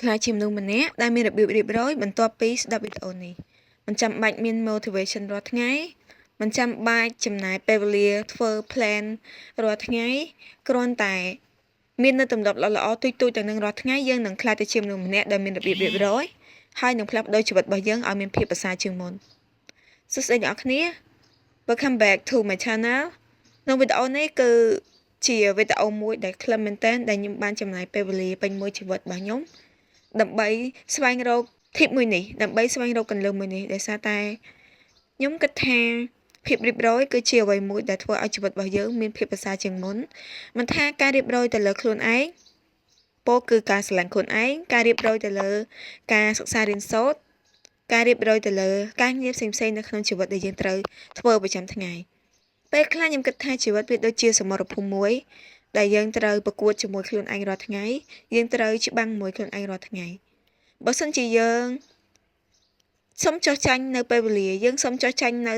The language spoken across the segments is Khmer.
ខ្លាចជាមនុស្សម្នាក់ដែលមានរបៀបរៀបរយបន្ទាប់ពីស្ដាប់វីដេអូនេះមិនចាំបាច់មាន motivation រាល់ថ្ងៃមិនចាំបាច់ចំណាយពេលវេលាធ្វើ plan រាល់ថ្ងៃគ្រាន់តែមាននៅទម្លាប់ល្អៗទូចៗទាំងនឹងរាល់ថ្ងៃយើងនឹងក្លាយទៅជាមនុស្សម្នាក់ដែលមានរបៀបរៀបរយហើយនឹងផ្លាស់ប្ដូរជីវិតរបស់យើងឲ្យមានភាពប្រសើរជាងមុនសួស្តីអ្នកនរគ្នា Welcome back to my channel នៅវីដេអូនេះគឺជាវីដេអូមួយដែលខ្លីមែនទែនដែលខ្ញុំបានចំណាយពេលវេលាពេញមួយជីវិតរបស់ខ្ញុំដើម្បីស្វែងរក tip មួយនេះដើម្បីស្វែងរកកន្លឹះមួយនេះដោយសារតែខ្ញុំគិតថាភាពរៀបរយគឺជាអ្វីមួយដែលធ្វើឲ្យជីវិតរបស់យើងមានភាពប្រសើរជាងមុនមិនថាការរៀបរយទៅលើខ្លួនឯងពោលគឺការស្រឡាញ់ខ្លួនឯងការរៀបរយទៅលើការសិក្សារៀនសូត្រការរៀបរយទៅលើការងារផ្សេងៗនៅក្នុងជីវិតដែលយើងត្រូវធ្វើប្រចាំថ្ងៃពេលខ្លះខ្ញុំគិតថាជីវិតវាដូចជាសមរភូមិមួយដែលយើងត្រូវប្រកួតជាមួយខ្លួនឯងរាល់ថ្ងៃយើងត្រូវច្បាំងមួយខ្លួនឯងរាល់ថ្ងៃបើសិនជាយើងសុំចោះចាញ់នៅពេលវេលាយើងសុំចោះចាញ់នៅ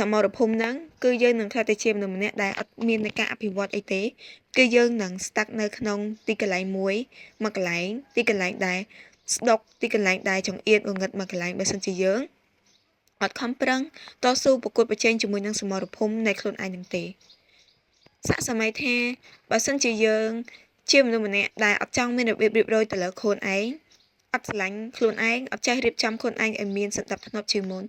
សមរភូមិហ្នឹងគឺយើងនឹងខ្លាចទៅជាមនុស្សម្នាក់ដែលអត់មានការអភិវឌ្ឍអីទេគឺយើងនឹង stuck នៅក្នុងទីកន្លែងមួយកន្លែងទីកន្លែងដែលស្ដុកទីកន្លែងដែលចង្អៀតងងឹតមួយកន្លែងបើសិនជាយើងអត់ខំប្រឹងតស៊ូប្រកួតប្រជែងជាមួយនឹងសមរភូមិនៃខ្លួនឯងនឹងទេសាកសម័យថាបើសិនជាយើងជាមនុស្សម្នាក់ដែលអត់ចង់មានរបៀបរៀបរយទៅលើខ្លួនឯងអត់ស្រឡាញ់ខ្លួនឯងអត់ចេះរៀបចំខ្លួនឯងឲ្យមានសន្តិភាពធ្នាប់ជាងមុន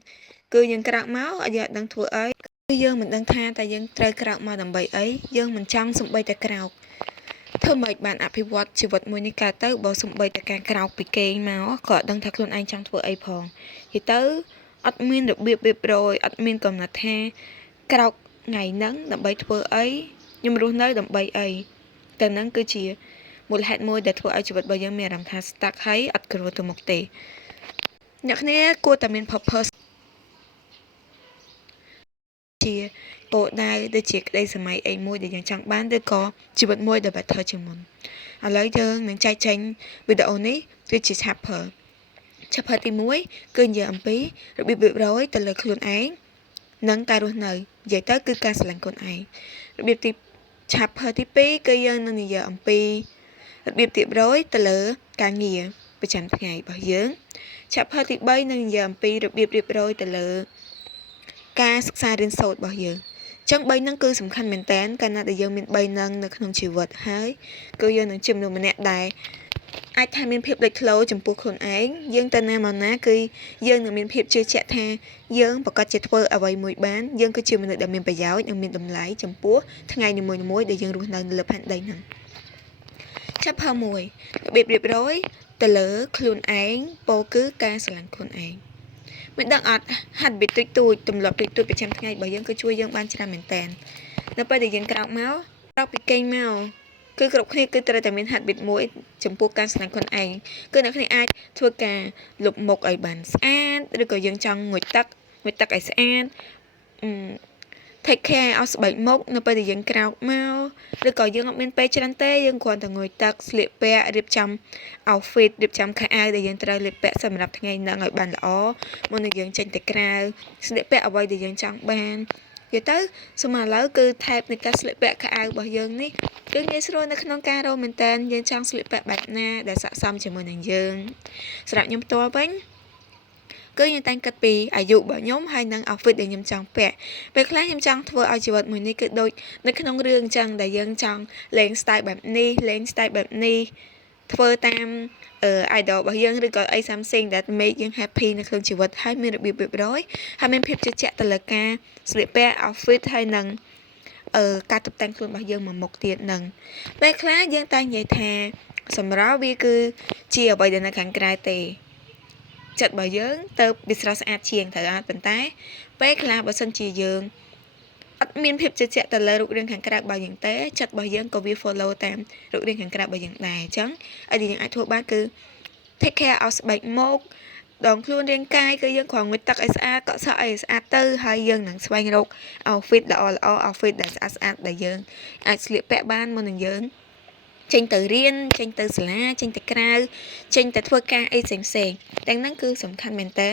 គឺយើងក្រោកមកឲ្យយើងអត់ដឹងធ្វើអីគឺយើងមិនដឹងថាតើយើងត្រូវក្រោកមកដើម្បីអីយើងមិនចង់សំបីតែក្រោកធ្វើម៉េចបានអភិវឌ្ឍជីវិតមួយនេះកើតទៅបើសំបីតែការក្រោកពីគេងមកក៏អត់ដឹងថាខ្លួនឯងចង់ធ្វើអីផងនិយាយទៅអត់មានរបៀបរៀបរយអត់មានកំណត់ថាក្រោកថ្ងៃហ្នឹងដើម្បីធ្វើអីខ្ញុំរស់នៅដើម្បីអីតែហ្នឹងគឺជាមូលហេតុមួយដែលធ្វើឲ្យជីវិតរបស់យើងមានអារម្មណ៍ថា stuck ហើយអត់គ្រោះទៅមុខទេអ្នកគ្នាគួរតែមាន purpose ជាគោលដៅដូចជាក្តីសម័យអីមួយដែលយើងចង់បានឬក៏ជីវិតមួយដែល better ជាងមុនឥឡូវយើងនឹងចែកចេញវីដេអូនេះគឺជា chapter ទី1គឺនិយាយអំពីរបៀបរៀបរយទៅលើខ្លួនឯងនិងការរស់នៅនិយាយទៅគឺការស្រឡាញ់ខ្លួនឯងរបៀបទី chapter ទី2គឺយើងនឹងនិយាយអំពីរបៀបរៀបរយទៅលើការងារប្រចាំថ្ងៃរបស់យើង chapter ទី3នឹងនិយាយអំពីរបៀបរៀបរយទៅលើការសិក្សារៀនសូត្ររបស់យើងអញ្ចឹង3ហ្នឹងគឺសំខាន់មែនតើកាលណាដែលយើងមាន3ហ្នឹងនៅក្នុងជីវិតហើយគឺយើងនឹងជាមនុស្សម្នាក់ដែលអាចថាមានភាពលេចធ្លោចំពោះខ្លួនឯងយើងទៅណាមកណាគឺយើងនឹងមានភាពជឿជាក់ថាយើងប្រកាសជាធ្វើអ្វីមួយបានយើងគឺជាមនុស្សដែលមានប្រយោជន៍និងមានតម្លៃចំពោះថ្ងៃនីមួយៗដែលយើងរស់នៅលើផែនដីហ្នឹងចាប់ផ1របៀបរៀបរយទៅលើខ្លួនឯងពោលគឺការស្រឡាញ់ខ្លួនឯងមិនដឹងអត់ហាត់បិទទូចទម្លាប់ទូចប្រចាំថ្ងៃរបស់យើងគឺជួយយើងបានច្រើនមែនតើនៅពេលដែលយើងក្រោកពីគេងមកគឺគ្រប់គ្នាគឺត្រូវតែមានហាត់បិទមួយចំពោះការស្រឡាញ់ខ្លួនឯងគឺអ្នកគ្នាអាចធ្វើការលុបមុខឲ្យបានស្អាតឬក៏យើងចង់ងូតទឹកឲ្យស្អាតtake care ឲ្យស្បែកមុខនៅពេលដែលយើងក្រោកមកឬក៏យើងអត់មានពេលច្រើនទេយើងគ្រាន់តែងូតទឹកស្លៀកពាក់រៀបចំ outfit រៀបចំខោអាវដែលយើងត្រូវលាបពាក់សម្រាប់ថ្ងៃហ្នឹងឲ្យបានល្អមុននឹងយើងចេញទៅក្រៅស្លៀកពាក់អ្វីដែលយើងចង់បាននិយាយទៅសូមឥឡូវគឺថែបនៃការស្លៀកពាក់ខោអាវរបស់យើងនេះគឺងាយស្រួលនៅក្នុងការរកមែនតើយើងចង់ស្លៀកពាក់បែបណាដែលស័ក្តិសមជាមួយនឹងយើងសម្រាប់ខ្ញុំផ្ទាល់វិញគឺខ្ញុំតែងគិតពីអាយុរបស់ខ្ញុំហើយនិង outfit ដែលខ្ញុំចង់ពាក់ពេលខ្លះខ្ញុំចង់ធ្វើឲ្យជីវិតមួយនេះគឺដូចនៅក្នុងរឿងអញ្ចឹងដែលយើងចង់លេង style បែបនេះលេង style បែបនេះធ្វើតាមidol របស់យើងឬក៏អី something that make យើង happy នៅក្នុងជីវិតហើយមានរបៀបរៀបរយហើយមានភាពជឿជាក់ទៅលើការស្លៀកពាក់ outfit ហើយនិងការតុបតែងខ្លួនរបស់យើងមួយមុខទៀតនឹងពេលខ្លះយើងតែនិយាយថាសម្រាប់វាគឺជាអ្វីដែលនៅខាងក្រៅទេចិត្តរបស់យើងទៅវាស្រស់ស្អាតជាងត្រូវអត់ប៉ុន្តែពេលខ្លះបើសិនជាយើងអត់មានភាពជឿជាក់ទៅលើរូបរាងខាងក្រៅរបស់យើងទេចិត្តរបស់យើងក៏វា follow តាមរូបរាងខាងក្រៅរបស់យើងដែរអញ្ចឹងឲ្យយើងអាចធ្វើបានគឺ take care ឲ្យស្បែកមុខដងខ្លួនរាងកាយគឺយើងគ្រាន់ងូតទឹកឲ្យស្អាតកក់សក់ឲ្យស្អាតទៅហើយយើងនឹងស្វែងរក outfit ល្អៗ outfit ដែលស្អាតដែលយើងអាចស្លៀកពាក់បានមុននឹងយើងចេញទៅរៀនចេញទៅសាលាចេញទៅក្រៅចេញទៅធ្វើការអីផ្សេងទាំងហ្នឹងគឺសំខាន់មែនតើ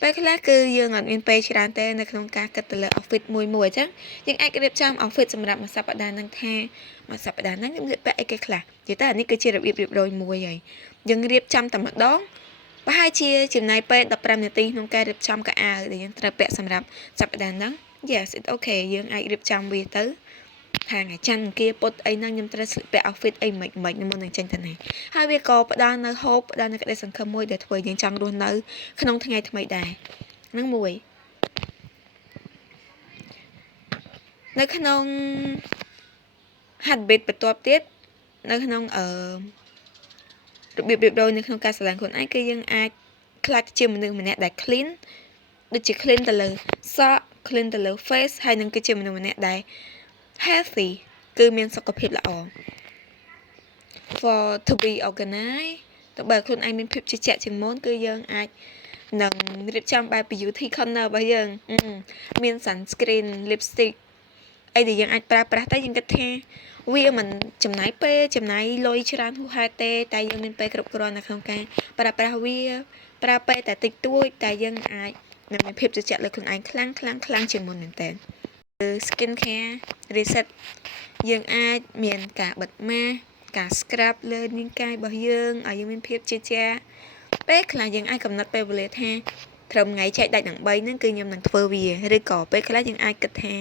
ពេលខ្លះគឺយើងអត់មានពេលច្រើនទេនៅក្នុងការគិតទៅលើ outfit មួយអញ្ចឹងយើងអាចរៀបចំ outfit សម្រាប់មួយសប្តាហ៍ហ្នឹងថាមួយសប្តាហ៍ហ្នឹងខ្ញុំលាបពាក់អីគេខ្លះនិយាយទៅអានេះគឺជារបៀបរៀបរយមួយហើយយើងរៀបចំតែម្ដងប្រហែលជាចំណាយពេល15នាទីក្នុងការរៀបចំកៅអៅដែលយើងត្រូវពាក់សម្រាប់សប្តាហ៍ហ្នឹង Yes it's okay យើងអាចរៀបចំវាទៅថាថ្ងៃច័ន្ទអង្គារពុធអីហ្នឹងខ្ញុំត្រូវស្លៀកពាក់ outfit អីមិនមុននឹងចេញទៅណាហើយវាក៏ផ្ដល់នៅ hope ផ្ដល់នៅក្តីសង្ឃឹមមួយដែលធ្វើឲ្យយើងចង់រស់នៅក្នុងថ្ងៃថ្មីដែរហ្នឹងមួយនៅក្នុង habit បន្ទាប់ទៀតនៅក្នុងរបៀបរៀបរយនៅក្នុងការស្រឡាញ់ខ្លួនឯងគឺយើងអាចខ្លាចជាមនុស្សម្នាក់ដែល clean ដូចជា clean ទៅលើសក់ clean ទៅលើ face ហើយនឹងគឺជាមនុស្សម្នាក់ដែល healthy គឺមានសុខភាពល្អ for to be organized តើបើខ្លួនឯងមានភាពជឿជាក់ជាងមុនគឺយើងអាចនឹងរៀបចំបែប beauty corner របស់យើងមាន sunscreen lipstick អីដែលយើងអាចប្រើប្រាស់តែយើងគិតថាវាមិនចំណាយពេលចំណាយលុយច្រើនហួសហេតុទេតែយើងមានពេលគ្រប់គ្រាន់នៅក្នុងការប្រើប្រាស់វាប្រើពេលតែតិចតួចតែយើងអាចនឹងមានភាពជឿជាក់លើខ្លួនឯងខ្លាំងជាងមុនមែនតើ skin care reset យើងអាចមានការបិទមាសការ scrub លើរាងកាយរបស់យើងឲ្យយើងមានភាពជឿជាក់ពេលខ្លះយើងអាចកំណត់ពេលវេលាថាត្រឹមថ្ងៃចែកដាច់នឹង3ហ្នឹងគឺខ្ញុំនឹងធ្វើវាឬក៏ពេលខ្លះយើងអាចគិតថា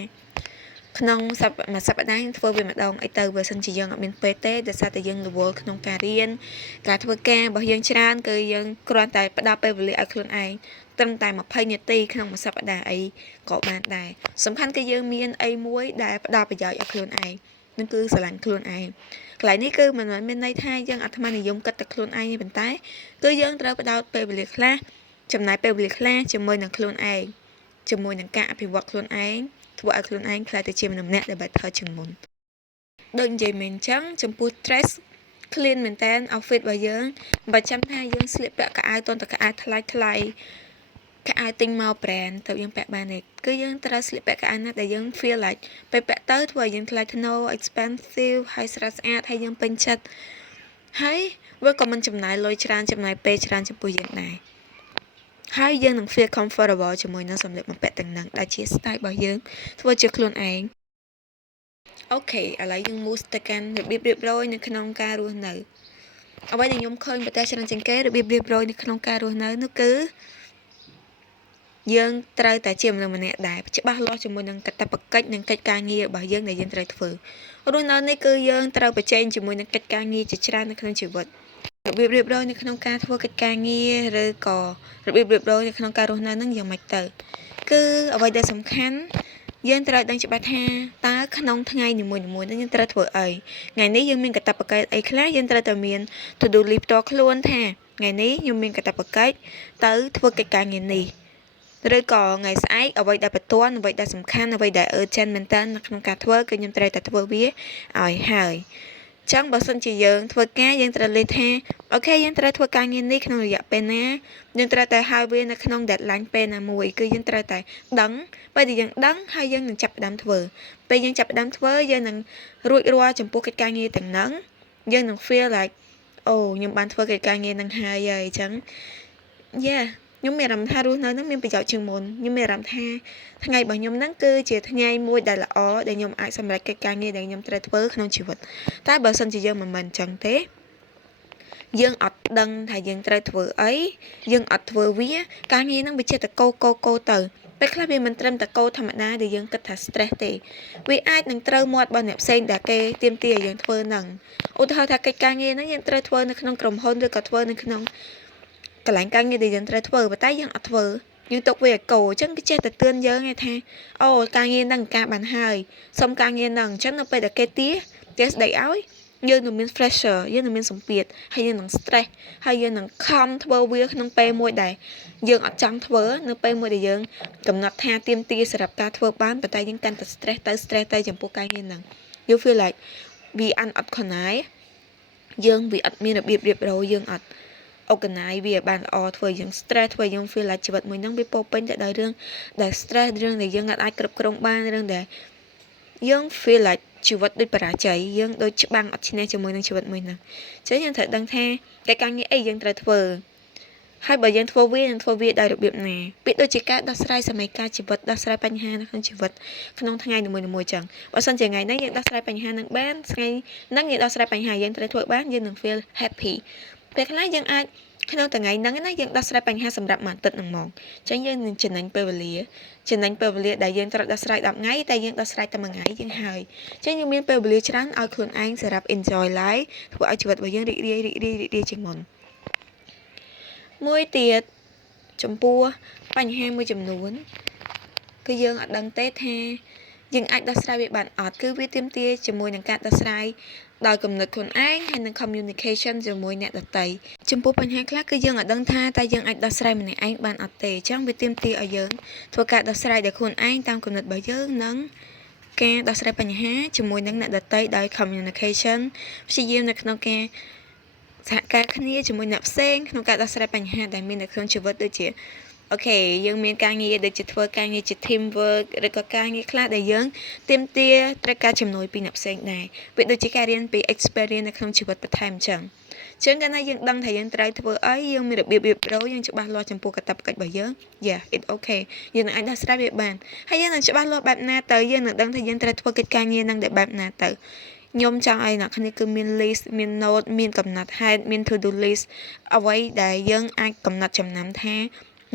ក្នុងមួយសប្តាហ៍ខ្ញុំធ្វើវាម្ដងអីទៅបើសិនជាយើងអត់មានពេលទេដោយសារតែយើងរវល់ក្នុងការរៀនការធ្វើការរបស់យើងច្រើនគឺយើងគ្រាន់តែផ្ដល់ពេលវេលាឲ្យខ្លួនឯងត្រឹមតែ20នាទីក្នុងមួយសប្តាហ៍អីក៏បានដែរសំខាន់គឺយើងមានអីមួយដែលផ្ដល់ប្រយោជន៍ឲ្យខ្លួនឯងនឹងគឺស្រឡាញ់ខ្លួនឯងកន្លែងនេះគឺមិនមែនមានន័យថាយើងអាត្មានិយមគិតតែខ្លួនឯងទេប៉ុន្តែគឺយើងត្រូវផ្ដោតពេលវេលាខ្លះចំណាយពេលវេលាខ្លះជាមួយនឹងខ្លួនឯងជាមួយនឹងការអភិវឌ្ឍខ្លួនឯងធ្វើឲ្យខ្លួនឯងខ្លាចទៅជាមនុស្សម្នាក់ដែល better ជាងមុនដូចនិយាយមែនអញ្ចឹងចំពោះ dress clean មែនតើ outfit របស់យើងបើចាំថាយើងស្លៀកពាក់កៅអៅតន់តកៅអៅថ្លៃកៅអៅទិញមក brand ទៅយើងពាក់បានទេគឺយើងត្រូវស្លៀកពាក់កៅអៅណាដែលយើង feel like ពេលពាក់ទៅធ្វើឲ្យយើងថ្លៃថ្នូរ expensive ហើយស្រស់ស្អាតហើយយើងពេញចិត្តហើយវាក៏មិនចំណាយលុយច្រើនចំណាយពេលច្រើនចំពោះយើងដែរហើយយើងនឹង feel comfortable ជាមួយនឹងសម្លៀកបំពាក់ទាំងហ្នឹងដែលជា style របស់យើងធ្វើជាខ្លួនឯងអូខេឥឡូវយើង move ទៅកាន់របៀបរៀបរយនៅក្នុងការរស់នៅអ្វីដែលខ្ញុំឃើញប្រទេសច្រើនជាងគេរបៀបរៀបរយនៅក្នុងការរស់នៅនោះគឺយើងត្រូវតែជាមនុស្សម្នាក់ដែលច្បាស់លាស់ជាមួយនឹងកាតព្វកិច្ចនិងកិច្ចការងាររបស់យើងដែលយើងត្រូវធ្វើរស់នៅនេះគឺយើងត្រូវប្រជែងជាមួយនឹងកិច្ចការងារជាច្រើននៅក្នុងជីវិតរបៀបរៀបរយនៅក្នុងការធ្វើកិច្ចការងារឬក៏របៀបរៀបរយនៅក្នុងការរស់នៅនឹងយ៉ាងម៉េចទៅគឺអ្វីដែលសំខាន់យើងត្រូវដឹងច្បាស់ថាតើក្នុងថ្ងៃនីមួយៗនឹងយើងត្រូវធ្វើអីថ្ងៃនេះយើងមានកាតព្វកិច្ចអីខ្លះយើងត្រូវតែមាន to do list ផ្ទាល់ខ្លួនថាថ្ងៃនេះខ្ញុំមានកាតព្វកិច្ចទៅធ្វើកិច្ចការងារនេះឬក៏ថ្ងៃស្អែកអ្វីដែលបន្ទាន់អ្វីដែលសំខាន់អ្វីដែល urgent មែនតើនៅក្នុងការធ្វើគឺខ្ញុំត្រូវតែធ្វើវាឲ្យហើយចឹងបើសិនជាយើងធ្វើការយើងត្រូវលេខថាអូខេយើងត្រូវធ្វើការងារនេះក្នុងរយៈពេលណាយើងត្រូវតែហើយវានៅក្នុង deadline ពេលណាមួយគឺយើងត្រូវតែដឹងពេលដែលយើងដឹងហើយយើងនឹងចាប់ផ្ដើមធ្វើពេលយើងចាប់ផ្ដើមធ្វើយើងនឹងរួចរាល់ចំពោះកិច្ចការងារទាំងហ្នឹងយើងនឹង feel like អូខ្ញុំបានធ្វើកិច្ចការងារហ្នឹងហើយអញ្ចឹង Yeahខ្ញុំមានអារម្មណ៍ថារស់នៅនឹងមានប្រយោជន៍ជាងមុនខ្ញុំមានអារម្មណ៍ថាថ្ងៃរបស់ខ្ញុំហ្នឹងគឺជាថ្ងៃមួយដែលល្អដែលខ្ញុំអាចសម្រេចកិច្ចការងារដែលខ្ញុំត្រូវធ្វើក្នុងជីវិតតែបើសិនជាយើងមិនមែនអញ្ចឹងទេយើងអត់ដឹងថាយើងត្រូវធ្វើអីយើងអត់ធ្វើវាការងារហ្នឹងវាចេះតែកោទៅពេលខ្លះវាមិនត្រឹមតែកោធម្មតាដែលយើងគិតថា stress ទេវាអាចនឹងត្រូវមាត់របស់អ្នកផ្សេងដែលគេទាមទារឲ្យយើងធ្វើហ្នឹងឧទាហរណ៍ថាកិច្ចការងារហ្នឹងយើងត្រូវធ្វើនៅក្នុងក្រុមហ៊ុនឬក៏ធ្វើនៅក្នុងកន្លែងការងារដែលយើងត្រូវធ្វើប៉ុន្តែយើងអត់ធ្វើយើងទុកវាឲ្យកោអញ្ចឹងគេចេះតែទឿនយើងឯថាអូការងារហ្នឹងការបានហើយសុំការងារហ្នឹងអញ្ចឹងនៅពេលដែលគេទាស្ដីឲ្យយើងនឹងមាន pressure យើងនឹងមានសម្ពាធហើយយើងនឹង stress ហើយយើងនឹងខំធ្វើវាក្នុងពេលមួយដែលយើងអត់ចង់ធ្វើនៅពេលមួយដែលយើងកំណត់ថាទាមទារសម្រាប់ការធ្វើបានប៉ុន្តែយើងកាន់តែ stress ទៅចំពោះការងារហ្នឹង you feel like we unorganized យើងវាអត់មានរបៀបរៀបរយយើងអត់organize វាបានល្អធ្វើយើង stress ធ្វើយើង feel like ជីវិតមួយហ្នឹងវាពោពេញទៅដោយរឿងដែល stress រឿងដែលយើងអាចគ្រប់គ្រងបានរឿងដែលយើង feel like ជីវិតដូចបរាជ័យយើងដូចច្បាំងអត់ឈ្នះជាមួយនឹងជីវិតមួយហ្នឹងអញ្ចឹងយើងត្រូវដឹងថាកិច្ចការងារអីយើងត្រូវធ្វើ ហើយបើយើងធ្វើវានឹងធ្វើវាដោយរបៀបណាពាក្យដូចជាការដោះស្រាយសម័យកាលជីវិតដោះស្រាយបញ្ហានៅក្នុងជីវិតក្នុងថ្ងៃនីមួយៗចឹងបើសិនជាថ្ងៃនេះយើងដោះស្រាយបញ្ហានឹងបានថ្ងៃហ្នឹងយើងដោះស្រាយបញ្ហាយើងត្រូវធ្វើបានយើងនឹង feel happy ពេលខ្លះយើងអាចក្នុងថ្ងៃហ្នឹងណាយើងដោះស្រាយបញ្ហាសម្រាប់មួយអាទិត្យហ្នឹងហ្មងអញ្ចឹងយើងនឹងចំណេញពេលវេលាដែលយើងត្រូវដោះស្រាយ10ថ្ងៃតែយើងដោះស្រាយតែមួយថ្ងៃយើងហើយអញ្ចឹងយើងមានពេលវេលាច្រើនឲ្យខ្លួនឯងសម្រាប់ enjoy life ធ្វើឲ្យជីវិតរបស់យើងរីករាយជាងមុនមួយទៀតចំពោះបញ្ហាមួយចំនួនគឺយើងអត់ដឹងទេថាយើងអាចដោះស្រាយវាបានអត់គឺវាទាមទារជាមួយនឹងការដោះស្រាយដោយគំនិតខ្លួនឯងហើយនឹង communication ជាមួយអ្នកដទៃចំពោះបញ្ហាខ្លះគឺយើងអត់ដឹងថាតើយើងអាចដោះស្រាយម្នាក់ឯងបានអត់ទេអញ្ចឹងវាទាមទារឲ្យយើងធ្វើការដោះស្រាយដោយខ្លួនឯងតាមគំនិតរបស់យើងនិងការដោះស្រាយបញ្ហាជាមួយនឹងអ្នកដទៃដោយ communication ព្យាយាមនៅក្នុងការសហការគ្នាជាមួយអ្នកផ្សេងក្នុងការដោះស្រាយបញ្ហាដែលមាននៅក្នុងជីវិតដូចជាអូខេយើងមានការងារដូចជាធ្វើការងារជា team work ឬក៏ការងារខ្លះដែលយើងទាមទារត្រូវការជំនួយពីអ្នកផ្សេងដែរវាដូចជាការរៀនពី experience នៅក្នុងជីវិតបន្ថែមអញ្ចឹងជាងកាលណាយើងដឹងថាយើងត្រូវធ្វើអីយើងមានរបៀបរៀបរយយើងច្បាស់លាស់ចំពោះកាតព្វកិច្ចរបស់យើង Yeah it okay យើងនឹងអាចដោះស្រាយវាបានហើយយើងនឹងច្បាស់លាស់បែបណាទៅយើងនឹងដឹងថាយើងត្រូវធ្វើកិច្ចការងារនឹងបែបណាទៅខ្ញុំចង់ឲ្យអ្នកគ្នាគឺមាន list មាន note មានកំណត់ហេតុមាន to do list អ្វីដែលយើងអាចកំណត់ចំណាំថា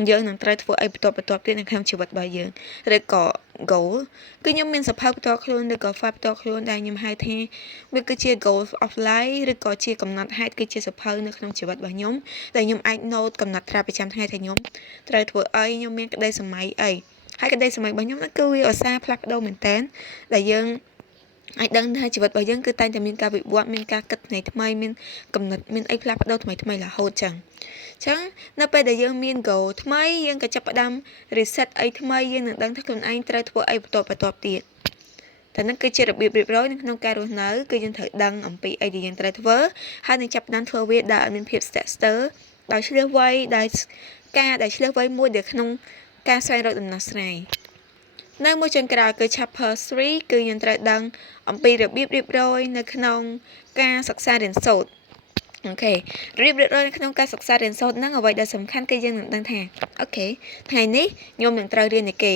យើងនឹងត្រូវធ្វើអីបន្ទាប់ទៀតនៅក្នុងជីវិតរបស់យើងឬក៏ goal គឺខ្ញុំមានសភៅផ្ទាល់ខ្លួនឬក៏ file ផ្ទាល់ខ្លួនដែលខ្ញុំហៅថាវាគឺជា goal of life ឬក៏ជាកំណត់ហេតុគឺជាសភៅនៅក្នុងជីវិតរបស់ខ្ញុំដែលខ្ញុំអាច note កំណត់ត្រាប្រចាំថ្ងៃថាខ្ញុំត្រូវធ្វើអីខ្ញុំមានក្តីសម័យអីហើយក្តីសម័យរបស់ខ្ញុំគឺវាឧស្សាហ៍ផ្លាស់ប្ដូរមែនតើដែលយើងអាចដឹងថាជីវិតរបស់យើងគឺតែងតែមានការវិវត្តមានការគិតថ្មីមានកំណត់មានអីផ្លាស់ប្ដូរថ្មីរហូតចឹងអញ្ចឹងនៅពេលដែលយើងមាន goal ថ្មីយើងក៏ចាប់ផ្ដើម reset អីថ្មីយើងនឹងដឹងថាខ្លួនឯងត្រូវធ្វើអីបន្ទាប់ទៀតតែនឹងគឺជារបៀបរៀបរយនៅក្នុងការរស់នៅគឺយើងត្រូវដឹងអំពីអីដែលយើងត្រូវធ្វើហើយនឹងចាប់ផ្ដើមធ្វើវាដោយអត់មានភាពស្ទាក់ស្ទើរដោយឆ្លៀសវៃដោយការដែលឆ្លៀសវៃមួយដែលក្នុងការស្វែងរកដំណោះស្រាយនៅមួយចុងក្រោយគឺ chapter 3 គឺយើងត្រូវដឹងអំពីរបៀបរៀបរយនៅក្នុងការសិក្សារៀនសូត្រអូខេរៀបរយនៅក្នុងការសិក្សារៀនសូត្រហ្នឹងអ្វីដែលសំខាន់គឺយើងនឹងដឹងថាអូខេថ្ងៃនេះខ្ញុំនឹងត្រូវរៀនអីគេ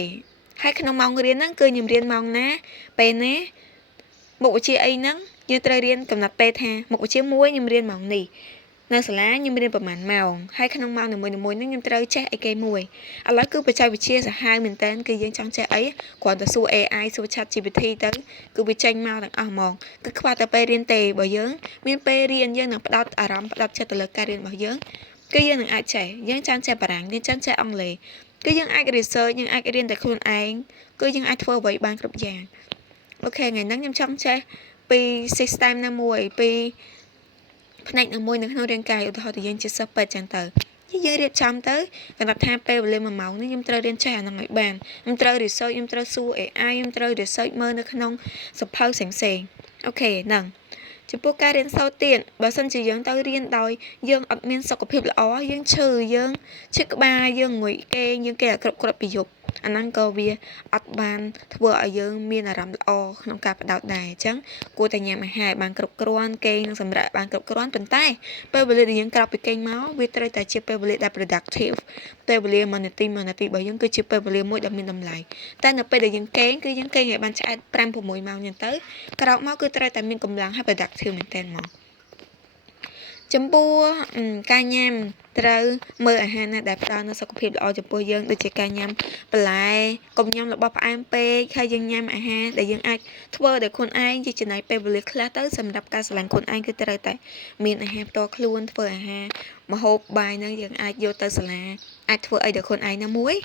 ហើយក្នុងម៉ោងរៀនហ្នឹងគឺខ្ញុំរៀនម៉ោងណាពេលណាមុខវិជ្ជាអីហ្នឹងយើងត្រូវរៀនកំណត់ពេលថាមុខវិជ្ជាមួយខ្ញុំរៀនម៉ោងនេះនៅសាលាខ្ញុំរៀនប្រហែលម៉ោងហើយក្នុងម៉ោងនីមួយៗហ្នឹងខ្ញុំត្រូវចេះអីគេមួយឥឡូវគឺបច្ចេកវិទ្យាសាហាវមែនតើគឺយើងចង់ចេះអីគ្រាន់តែសួរ AI សួរ ChatGPT ទៅគឺវាចេញមកទាំងអស់ហ្មងគឺខ្វះតែពេលរៀនទេបើយើងមានពេលរៀនយើងនឹងផ្ដោតអារម្មណ៍ផ្ដោតចិត្តទៅលើការរៀនរបស់យើងគឺយើងនឹងអាចចេះយើងចង់ចេះបារាំងយើងចង់ចេះអង់គ្លេសគឺយើងអាច research យើងអាចរៀនតែខ្លួនឯងគឺយើងអាចធ្វើអ្វីបានគ្រប់យ៉ាងអូខេថ្ងៃហ្នឹងខ្ញុំចង់ចេះពី system ណាមួយពីផ្នែកណាមួយនៅក្នុងរាងកាយឧទាហរណ៍ទៅយើងជាសិស្សពេទ្យចឹងទៅយើងរៀបចំទៅកំណត់ថាពេលវេលា1ម៉ោងនេះខ្ញុំត្រូវរៀនចេះអាហ្នឹងឲ្យបានខ្ញុំត្រូវ research ខ្ញុំត្រូវសួរ AI ខ្ញុំត្រូវ research មើលនៅក្នុងសភៅផ្សេងអូខេហ្នឹងចំពោះការរៀនសូត្រទៀតបើសិនជាយើងទៅរៀនដោយយើងអត់មានសុខភាពល្អយើងឈឺក្បាលយើងងុយគេងយើងគេអត់គ្រប់ពីយប់អាហ្នឹងក៏វាអត់បានធ្វើឲ្យយើងមានអារម្មណ៍ល្អក្នុងការបដោតដែរអញ្ចឹងគួរតែញ៉ាំអាហារបានគ្រប់គ្រាន់គេងនិងសម្រាកបានគ្រប់គ្រាន់ប៉ុន្តែពេលវេលាដែលយើងក្រោកពីគេងមកវាត្រូវតែជាពេលវេលាដែល productive ពេលវេលា1នាទីរបស់យើងគឺជាពេលវេលាមួយដ៏មានតម្លៃតែនៅពេលដែលយើងគេងគឺយើងគេងឲ្យបានឆ្អែត5-6ម៉ោងចឹងទៅក្រោកមកគឺត្រូវតែមានកម្លាំងហើយ productive មែនតើមកចំពោះការញ៉ាំត្រូវមើលអាហារណាដែលផ្ដល់នូវសុខភាពល្អចំពោះយើងដូចជាការញ៉ាំបន្លែកុំញ៉ាំរបស់ផ្អែមពេកហើយយើងញ៉ាំអាហារដែលយើងអាចធ្វើដោយខ្លួនឯងជាចំណាយពេលវេលាខ្លះទៅសម្រាប់ការស្រឡាញ់ខ្លួនឯងគឺត្រូវតែមានអាហារផ្ទាល់ខ្លួនធ្វើអាហារម្ហូបបាយហ្នឹងយើងអាចយកទៅសាលាអាចធ្វើអីដោយខ្លួនឯងណាមួយ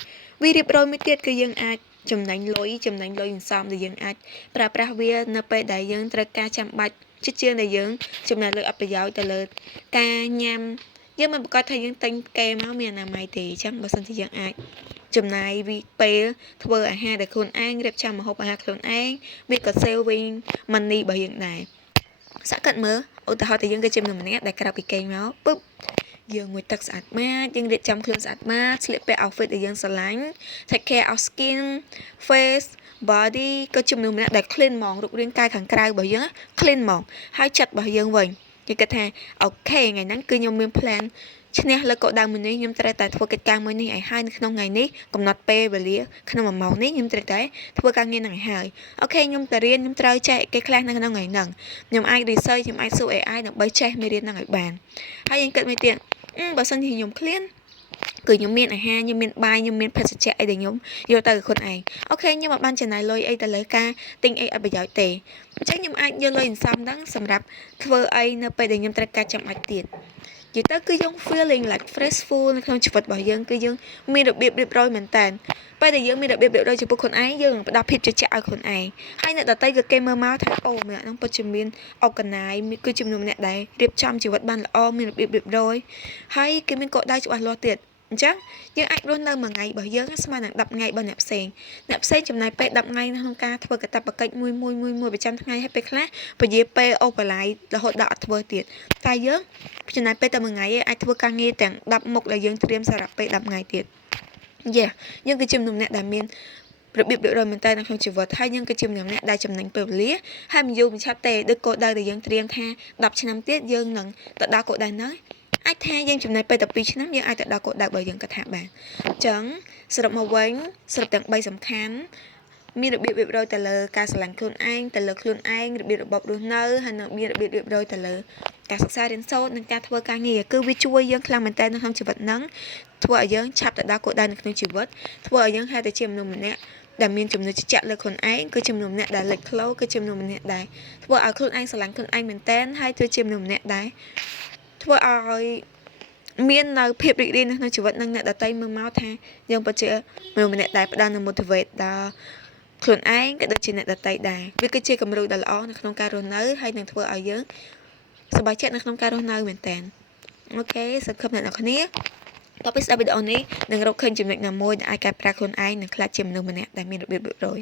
វារៀបរយមួយទៀតគឺយើងអាចចំណេញលុយអន្សំដែលយើងអាចប្រើប្រាស់វានៅពេលដែលយើងត្រូវការចាំបាច់ជាងដែលយើងចំណាយលុយអត់ប្រយោជន៍ទៅលើការញ៉ាំយើងមិនប្រកាសថាយើងទិញកែមកមានអនាម័យទេអញ្ចឹងបើសិនជាយើងអាចចំណាយវាពេលធ្វើអាហារដែលខ្លួនឯងរៀបចំម្ហូបអាហារខ្លួនឯងវាក៏ saving money របស់យើងដែរសាកកាត់មើលឧទាហរណ៍តែយើងគឺជាមនុស្សម្នាក់ដែលក្រៅពីគេងមកពឹបយើងងូតទឹកស្អាតម៉ាតយើងរៀបចំខ្លួនស្អាតម៉ាតស្លៀកពាក់ outfit ដែលយើងស្រឡាញ់ take care of skin face body ក៏ជាមនុស្សម្នាក់ដែល clean ហ្មងរូបរាងកាយខាងក្រៅរបស់យើង clean ហ្មងហើយចិត្តរបស់យើងវិញ យើងគិតថាអូខេថ្ងៃហ្នឹងគឺខ្ញុំមាន plan ឈ្នះលើកោដៅមួយនេះខ្ញុំត្រូវតែធ្វើកិច្ចការមួយនេះឲ្យហើយនៅក្នុងថ្ងៃនេះកំណត់ពេលវេលាក្នុង1ម៉ោងនេះខ្ញុំត្រូវតែធ្វើការងារហ្នឹងឲ្យហើយអូខេខ្ញុំទៅរៀនខ្ញុំត្រូវចេះគេខ្លះនៅក្នុងថ្ងៃហ្នឹងខ្ញុំអាច research ខ្ញុំអាចសួរ AI ដើម្បីចេះមេរៀនហ្នឹងឲ្យបានហើយយើងគិតមួយទៀតបើសិនជាខ្ញុំឃ្លានគឺខ្ញុំមានអាហារខ្ញុំមានបាយខ្ញុំមានភេសជ្ជៈអីដែលខ្ញុំយកទៅឲ្យខ្លួនឯងអូខេខ្ញុំអត់បានចំណាយលុយអីទៅលើការទិញអីអត់ប្រយោជន៍ទេអញ្ចឹងខ្ញុំអាចយកលុយសន្សំហ្នឹងសម្រាប់ធ្វើអីនៅពេលដែលខ្ញុំត្រូវការចាំបាច់ទៀតនិយាយទៅគឺយើង feeling like stressful នៅក្នុងជីវិតរបស់យើងគឺយើងមានរបៀបរៀបរយមែនតើពេលដែលយើងមានរបៀបរៀបរយចំពោះខ្លួនឯងយើងនឹងផ្ដល់ភាពជឿជាក់ឲ្យខ្លួនឯងហើយអ្នកដទៃក៏គេមើលមកថាអូម្នាក់ហ្នឹងពិតជាមាន organize គឺជំនុំម្នាក់ដែលរៀបចំជីវិតបានល្អមានរបៀបរៀបរយហើយគេមានគោលដៅច្បាស់លាស់ទៀតអញ្ចឹងយើងអាចរស់នៅមួយថ្ងៃរបស់យើងស្មើនឹង10ថ្ងៃរបស់អ្នកផ្សេងចំណាយពេល10ថ្ងៃក្នុងការធ្វើកាតព្វកិច្ចមួយប្រចាំថ្ងៃហើយពេលខ្លះពជាពេលអូបឡាយរហូតដល់អត់ធ្វើទៀតតែយើងចំណាយពេលតែមួយថ្ងៃឯងអាចធ្វើការងារទាំង10មុខដែលយើងត្រៀមសម្រាប់ពេល10ថ្ងៃទៀតយើងគឺជាមនុស្សម្នាក់ដែលមានរបៀបរៀបរយមែនតើនៅក្នុងជីវិតហើយយើងគឺជាម្នាក់ដែលចំណេញពេលវេលាហើយមិនយូរមិនឆាប់ទេដូចគោលដៅដែលយើងត្រៀមថា10ឆ្នាំទៀតយើងនឹងទៅដល់គោលដៅហ្នឹងអាចថាយើងចំណាយពេលតែ2ឆ្នាំយើងអាចទៅដល់គោលដៅរបស់យើងក៏ថាបានអញ្ចឹងសរុបមកវិញសរុបទាំង3សំខាន់មានរបៀបរៀបរយទៅលើការស្រឡាញ់ខ្លួនឯងទៅលើខ្លួនឯងរបៀបរបបរស់នៅហើយនឹងមានរបៀបរៀបរយទៅលើការសិក្សារៀនសូត្រនិងការធ្វើការងារគឺវាជួយយើងខ្លាំងមែនតើនៅក្នុងជីវិតហ្នឹងធ្វើឲ្យយើងឆាប់ទៅដល់គោលដៅនៅក្នុងជីវិតធ្វើឲ្យយើងហៅទៅជាមនុស្សម្នាក់ដែលមានចំណុចជាក់លើខ្លួនឯងគឺជាមនុស្សម្នាក់ដែលលេចធ្លោគឺជាមនុស្សម្នាក់ដែលធ្វើឲ្យខ្លួនឯងស្រឡាញ់ខ្លួនឯងមែនតើហើយគឺជាមនុស្សម្នាក់ដែលធ្វើឲ្យមាននៅភាពរីករាយនៅក្នុងជីវិតនឹងអ្នកដទៃមើលមកថាយើងពិតជាមនុស្សម្នាក់ដែលផ្ដល់នូវ motivate ដល់ខ្លួនឯងក៏ដូចជាអ្នកដទៃដែរវាគឺជាគំរូដ៏ល្អនៅក្នុងការរស់នៅហើយនឹងធ្វើឲ្យយើងសប្បាយចិត្តនៅក្នុងការរស់នៅមែនតើអូខេសង្ឃឹមអ្នកនរគ្នាតទៅពីស្ដាប់វីដេអូនេះនឹងរកឃើញចំណុចណាមួយដែលអាចកែប្រែខ្លួនឯងនិងក្លាយជាមនុស្សម្នាក់ដែលមានរបៀបរៀបរយ